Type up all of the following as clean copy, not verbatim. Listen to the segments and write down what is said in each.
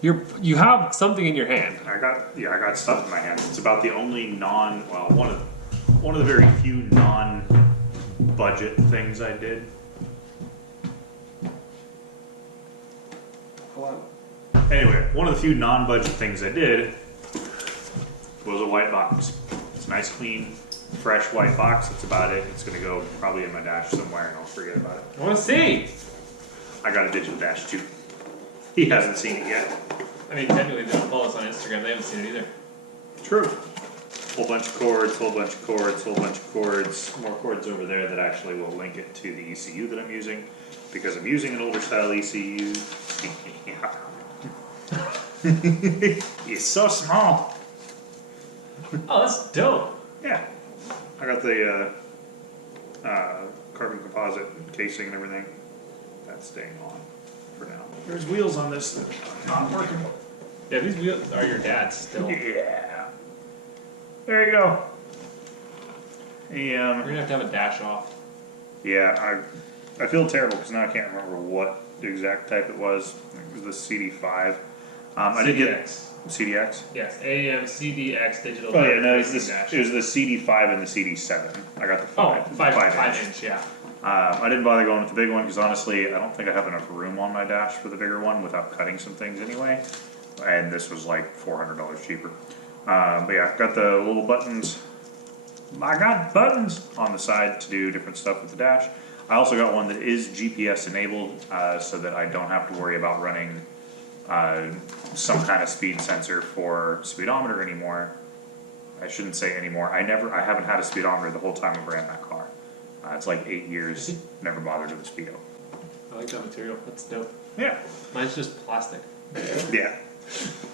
You have something in your hand. I got stuff in my hand. It's about the only one of the very few non-budget things I did. Hold Anyway, one of the few non-budget things I did was a white box. It's a nice, clean, fresh white box. That's about it. It's gonna go probably in my dash somewhere, and I'll forget about it. I want to see. I got a digital dash too. He hasn't seen it yet. I mean, technically, they don't follow us on Instagram. They haven't seen it either. True. Whole bunch of cords, whole bunch of cords, whole bunch of cords. More cords over there that actually will link it to the ECU that I'm using, because I'm using an older style ECU. It's so small. Oh, that's dope. Yeah. I got the carbon composite casing and everything. That's staying on for now. There's wheels on this that are not working. Yeah, these wheels are your dad's still. Yeah. There you go. We're gonna have to have a dash off. Yeah, I feel terrible because now I can't remember what the exact type it was. It was the CD-5. I did get CDX. Yes, AEM CD-5 digital. Oh yeah, no, it was the CD-5 and the CD-7. I got the 5. 5 inch, yeah. I didn't bother going with the big one because honestly, I don't think I have enough room on my dash for the bigger one without cutting some things anyway. And this was like $400 cheaper. But yeah, got the little buttons. I got buttons on the side to do different stuff with the dash. I also got one that is GPS enabled, so that I don't have to worry about running some kind of speed sensor for speedometer anymore. I shouldn't say anymore. I haven't had a speedometer the whole time I've ran that car. It's like 8 years. Never bothered with a speedo. I like that material. That's dope. Yeah. Mine's just plastic. Yeah.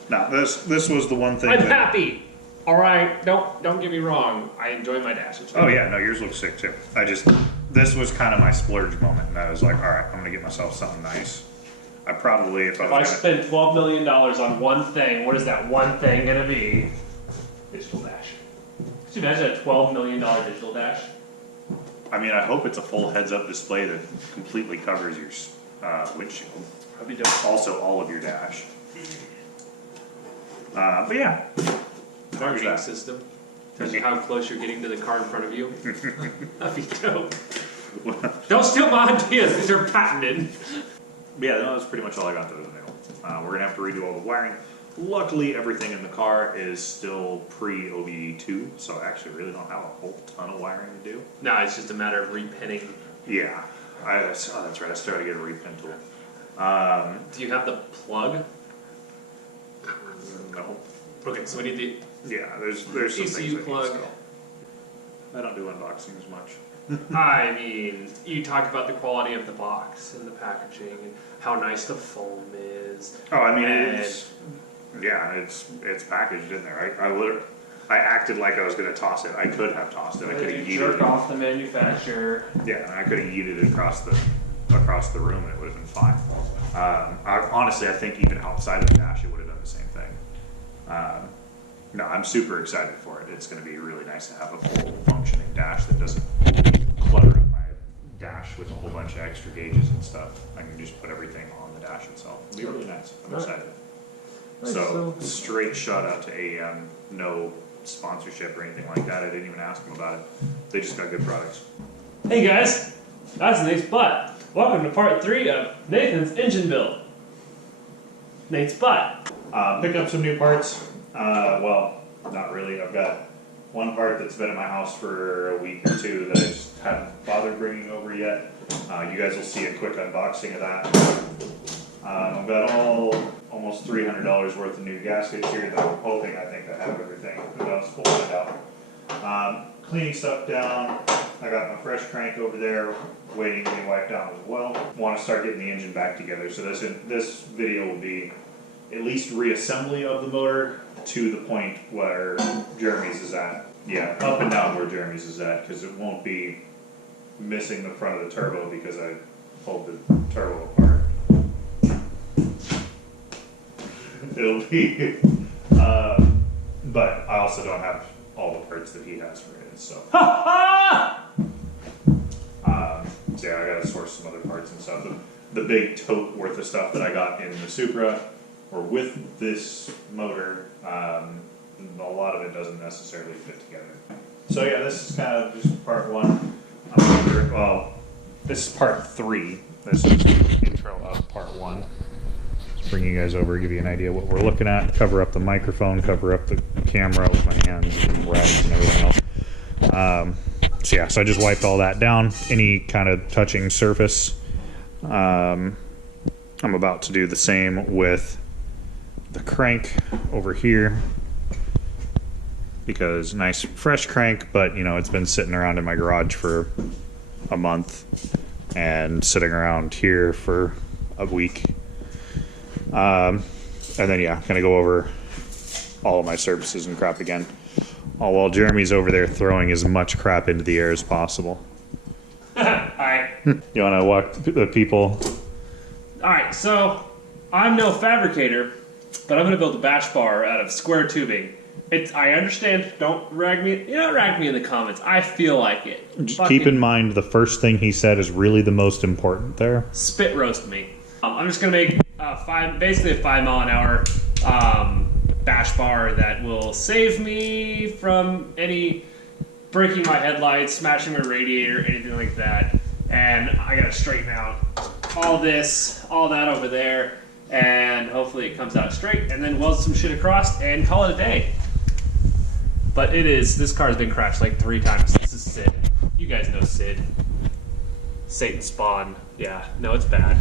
No, this was the one thing. I'm happy. All right, don't get me wrong. I enjoy my dash. Oh yeah, no, yours looks sick too. This was kind of my splurge moment, and I was like, all right, I'm gonna get myself something nice. I probably, if I spend $12 million on one thing, what is that one thing gonna be? Digital dash. Could you imagine a $12 million digital dash? I mean, I hope it's a full heads-up display that completely covers your windshield. That'd be dope. Also, all of your dash. But yeah. Targeting system. Tells you how close you're getting to the car in front of you. That'd be dope. Don't steal my ideas, these are patented. Yeah, that was pretty much all I got to the mail. We're gonna have to redo all the wiring. Luckily, everything in the car is still pre-OBD2, so I actually really don't have a whole ton of wiring to do. No, it's just a matter of repinning. Yeah, that's right. I started to get a repin tool. Do you have the plug? No. Okay, so we need the Yeah, there's some ECU things plug. still. I don't do unboxings much. I mean, you talk about the quality of the box and the packaging and how nice the foam is. Oh, I mean, it's packaged in there. I acted like I was going to toss it. I could have tossed it. I could have jerked off the manufacturer. Yeah, and I could have yeeted it across the room, and it would have been fine. Honestly, I think even outside of the dash, it would have done the same thing. No, I'm super excited for it. It's going to be really nice to have a full functioning dash that doesn't clutter up my dash with a whole bunch of extra gauges and stuff. I can just put everything on the dash itself. It'll be really nice. I'm excited. So, straight shout out to AEM. No sponsorship or anything like that. I didn't even ask them about it. They just got good products. Hey guys, that's Nate's Butt. Welcome to part 3 of Nathan's engine build. Nate's Butt. Picked up some new parts. Well, not really. I've got one part that's been at my house for a week or two that I just haven't bothered bringing over yet. You guys will see a quick unboxing of that. I've got almost $300 worth of new gaskets here that I'm hoping I have everything. But I'll just pull it out. Cleaning stuff down. I got my fresh crank over there waiting to be wiped down as well. Want to start getting the engine back together. So this video will be at least reassembly of the motor to the point where Jeremy's is at. Yeah, up and down where Jeremy's is at, because it won't be missing the front of the turbo because I pulled the turbo apart. It'll be, but I also don't have all the parts that he has for it, so. So yeah, I gotta source some other parts and stuff. The big tote worth of stuff that I got in the Supra, or with this motor, a lot of it doesn't necessarily fit together. So yeah, this is kind of just part one. Well, this is part three. This is the intro of part one. Just bring you guys over, give you an idea what we're looking at, cover up the microphone, cover up the camera with my hands and rags and everything else. So yeah, so I just wiped all that down. Any kind of touching surface. I'm about to do the same with the crank over here, because nice fresh crank, but you know, it's been sitting around in my garage for a month and sitting around here for a week. And then yeah, gonna go over all of my surfaces and crap again, all while Jeremy's over there throwing as much crap into the air as possible. Alright. You wanna walk the people? Alright, so I'm no fabricator, but I'm gonna build a bash bar out of square tubing. I understand, don't rag me, rag me in the comments. I feel like it. Just keep in mind the first thing he said is really the most important there. Spit roast me. I'm just gonna make basically a 5 mile an hour bash bar that will save me from any breaking my headlights, smashing my radiator, anything like that. And I gotta straighten out all this, all that over there, and hopefully it comes out straight, and then weld some shit across and call it a day. But this car has been crashed like 3 times. This is Sid. You guys know Sid. Satan spawn. Yeah, no, it's bad.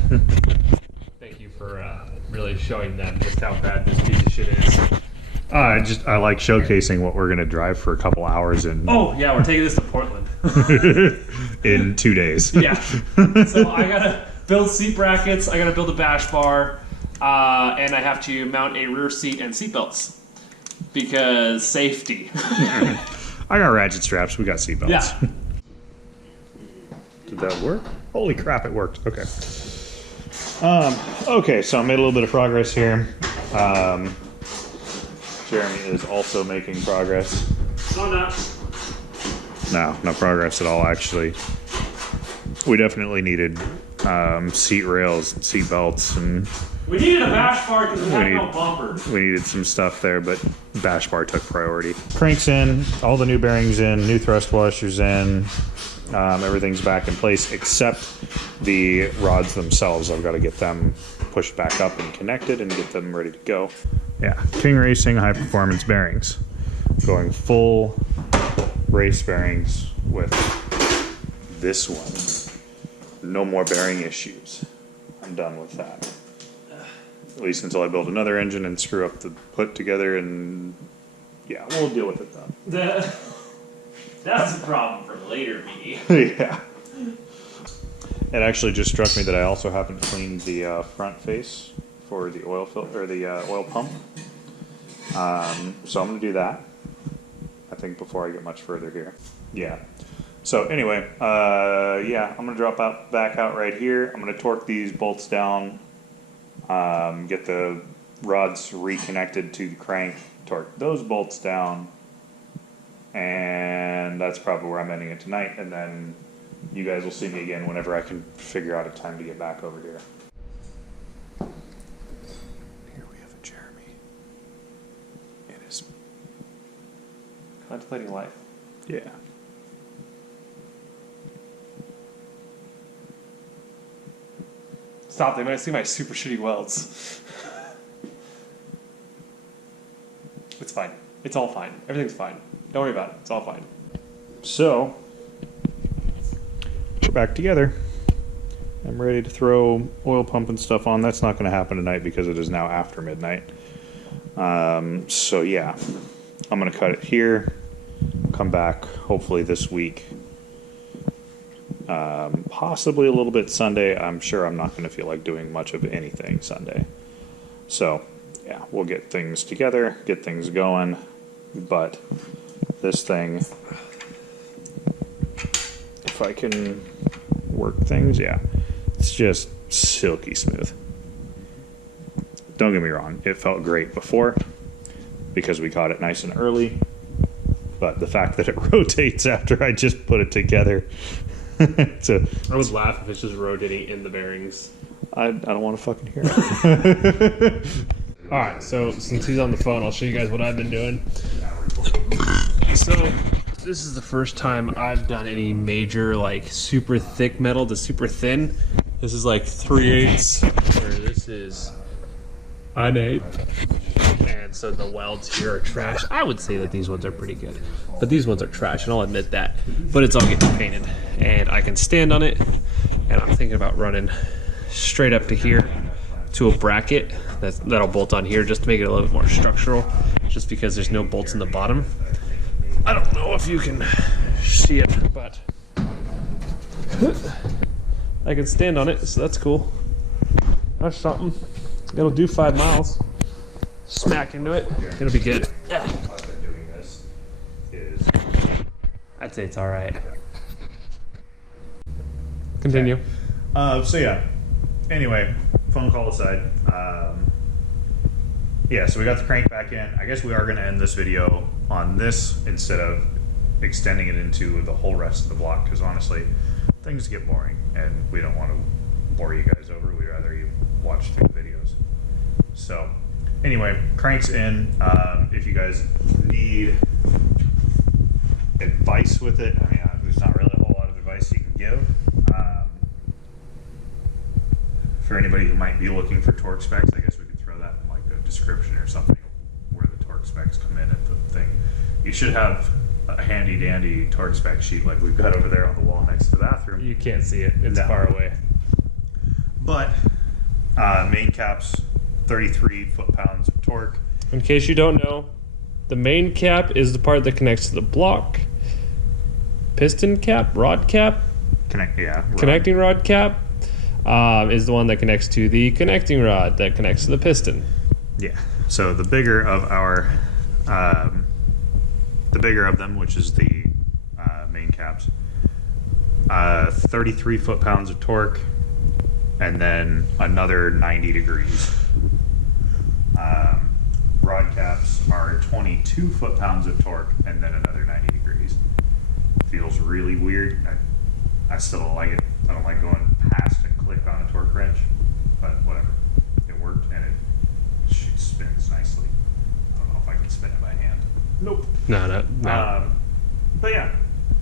Thank you for really showing them just how bad this piece of shit is. I like showcasing what we're gonna drive for a couple hours in. Oh yeah, we're taking this to Portland. In 2 days. Yeah. So I gotta build seat brackets, I gotta build a bash bar, and I have to mount a rear seat and seat belts. Because safety. I got ratchet straps, we got seatbelts. Yeah. Did that work? Holy crap, it worked. Okay. Okay, so I made a little bit of progress here. Jeremy is also making progress. No, not. No progress at all, actually. We definitely needed seat rails and seat belts, and We needed a bash bar because we had no bumper. we needed some stuff there, but bash bar took priority. Crank's in, all the new bearings in, new thrust washers in, everything's back in place except the rods themselves. I've got to get them pushed back up and connected and get them ready to go. Yeah, King Racing high performance bearings. Going full race bearings with this one. No more bearing issues. I'm done with that. At least until I build another engine and screw up the put together, and yeah, we'll deal with it then. That's a problem for later, me. Yeah. It actually just struck me that I also haven't cleaned the front face for the oil filter or the oil pump. So I'm gonna do that, I think, before I get much further here. Yeah. So anyway, yeah, I'm gonna drop back out right here. I'm gonna torque these bolts down, get the rods reconnected to the crank, torque those bolts down, and that's probably where I'm ending it tonight. And then you guys will see me again whenever I can figure out a time to get back over here. Here we have a Jeremy. It is. Contemplating life. Yeah. Stop, they might see my super shitty welds. It's fine. It's all fine. Everything's fine. Don't worry about it. It's all fine. So, we're back together. I'm ready to throw oil pump and stuff on. That's not going to happen tonight because it is now after midnight. So yeah, I'm going to cut it here. Come back hopefully this week. Possibly a little bit Sunday. I'm sure I'm not going to feel like doing much of anything Sunday. So yeah, we'll get things together, get things going. But this thing, if I can work things, yeah, it's just silky smooth. Don't get me wrong, it felt great before because we caught it nice and early, but the fact that it rotates after I just put it together, so I would laugh if it's just rotating in the bearings. I don't want to fucking hear it. Alright, so since he's on the phone, I'll show you guys what I've been doing. So, this is the first time I've done any major, like, super thick metal to super thin. This is like 3/8, or this is an 1/8. And so the welds here are trash. I would say that these ones are pretty good, but these ones are trash, and I'll admit that. But it's all getting painted, and I can stand on it, and I'm thinking about running straight up to here to a bracket that'll bolt on here just to make it a little bit more structural, just because there's no bolts in the bottom. I don't know if you can see it, but I can stand on it, so that's cool. That's something. It'll do 5 miles. Smack into it. It'll be good. Yeah. I'd say it's all right. Continue. So yeah. Anyway, phone call aside. Yeah, so we got the crank back in. I guess we are going to end this video on this instead of extending it into the whole rest of the block, because honestly, things get boring, and we don't want to bore you guys over. We'd rather you watch through the videos. So, anyway, crank's in. If you guys need advice with it, I mean, there's not really a whole lot of advice you can give. For anybody who might be looking for torque specs, I guess we could throw that in like the description or something where the torque specs come in at the thing. You should have a handy dandy torque spec sheet like we've got over there on the wall next to the bathroom. You can't see it. It's far away. But main caps, 33 foot-pounds of torque. In case you don't know, the main cap is the part that connects to the block. Piston cap, rod cap, connecting rod cap is the one that connects to the connecting rod that connects to the piston. Yeah. So the bigger of our, the bigger of them, which is the main caps, 33 foot-pounds of torque, and then another 90 degrees. Rod caps are 22 foot-pounds of torque, and then another 90 degrees. Feels really weird. I still don't like it. I don't like going past and click on a torque wrench, but whatever. It worked, and it spins nicely. I don't know if I can spin it by hand. Nope. No. But yeah,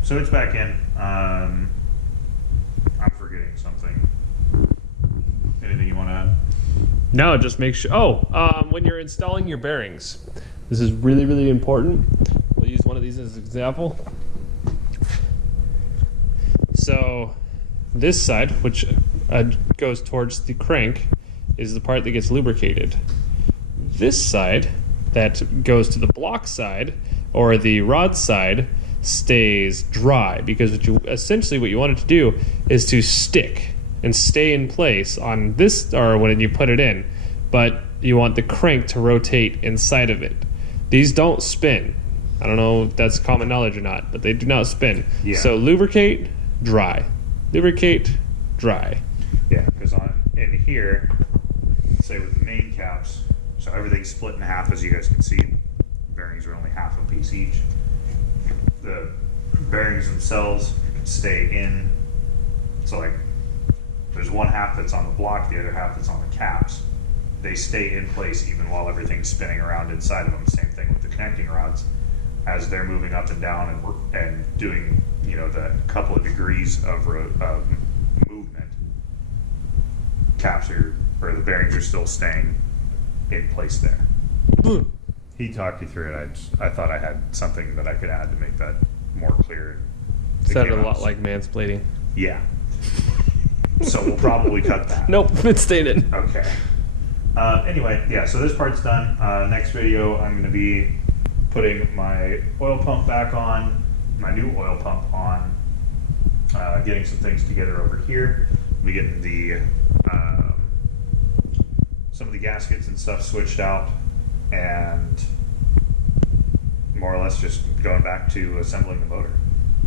so it's back in. I'm forgetting something. Anything you want to add? No, just make sure. When you're installing your bearings, this is really, really important. We'll use one of these as an example. So this side, which goes towards the crank, is the part that gets lubricated. This side, that goes to the block side, or the rod side, stays dry, because essentially what you want it to do is to stick and stay in place on this, or when you put it in, but you want the crank to rotate inside of it. These don't spin. I don't know if that's common knowledge or not, but they do not spin. Yeah. So lubricate, dry. Lubricate, dry. Yeah, because in here, say with the main caps, so everything's split in half, as you guys can see. Bearings are only half a piece each. The bearings themselves can stay in. So like, there's one half that's on the block, the other half that's on the caps. They stay in place even while everything's spinning around inside of them. Same thing with the connecting rods. As they're moving up and down and doing, the couple of degrees of movement, caps or the bearings are still staying in place there. He talked you through it. I thought I had something that I could add to make that more clear. Sounded a lot like mansplaining. Yeah. So we'll probably cut that. Nope, it's staying in. Okay. Anyway, yeah, so this part's done. Next video, I'm going to be putting my oil pump back on, my new oil pump on, getting some things together over here. I'll be getting the some of the gaskets and stuff switched out, and more or less just going back to assembling the motor.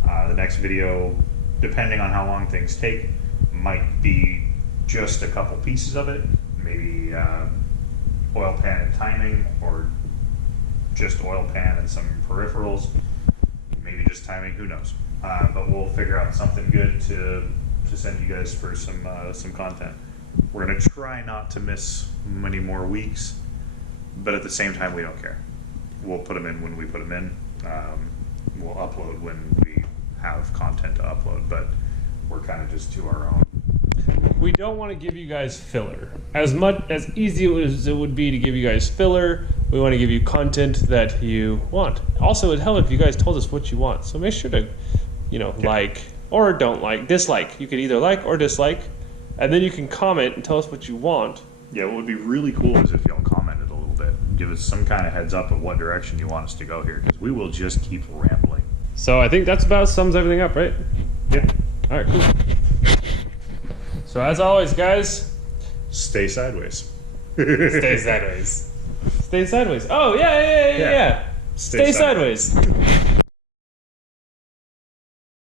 The next video, depending on how long things take, might be just a couple pieces of it, maybe oil pan and timing, or just oil pan and some peripherals, maybe just timing, who knows. But we'll figure out something good to send you guys for some content. We're gonna try not to miss many more weeks. but at the same time, we don't care. We'll put them in when we put them in. We'll upload when we have content to upload, but we're kind of just to our own. We don't want to give you guys filler. As easy as it would be to give you guys filler, we want to give you content that you want. Also, it'd help if you guys told us what you want. So make sure to, like or don't like, dislike. You could either like or dislike, and then you can comment and tell us what you want. Yeah, what would be really cool is if y'all commented a little bit. Give us some kind of heads up of what direction you want us to go here, because we will just keep rambling. So I think that's about sums everything up, right? Yeah. All right, cool. So as always, guys, Stay sideways. stay sideways. Stay sideways. Oh, yeah. Yeah. Stay sideways.